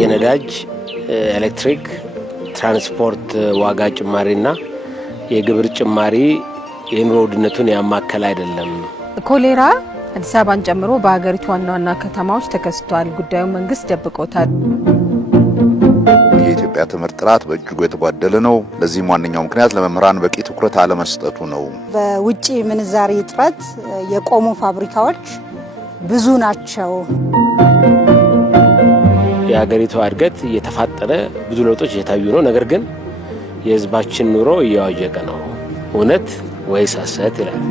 የነዳጅ ኤሌክትሪክ ትራንስፖርት ዋጋ ጭማሪና የግብር ጭማሪ የኑሮ ውድነቱን ያማከለ አይደለም። ኮሌራ አዲስ አበባን ጨምሮ በሀገሪቱ ዋና ዋና ከተማዎች ተከስቷል። ጉዳዩ መንግስት ደብቆታል። የኢትዮጵያ ትምህርት ጥራት በእጅጉ የተጓደለ ነው። ለዚህም ዋነኛው ምክንያት ለመምህራን በቂ ትኩረት አለመስጠቱ ነው። በውጪ ምንዛሪ እጥረት የቆሙ ፋብሪካዎች ብዙ ናቸው። የሀገሪቱ እድገት እየተፋጠነ ብዙ ለውጦች እየታዩ ነው። ነገር ግን የህዝባችን ኑሮ እያዋዠቀ ነው። እውነት ወይስ ሐሰት ይላል።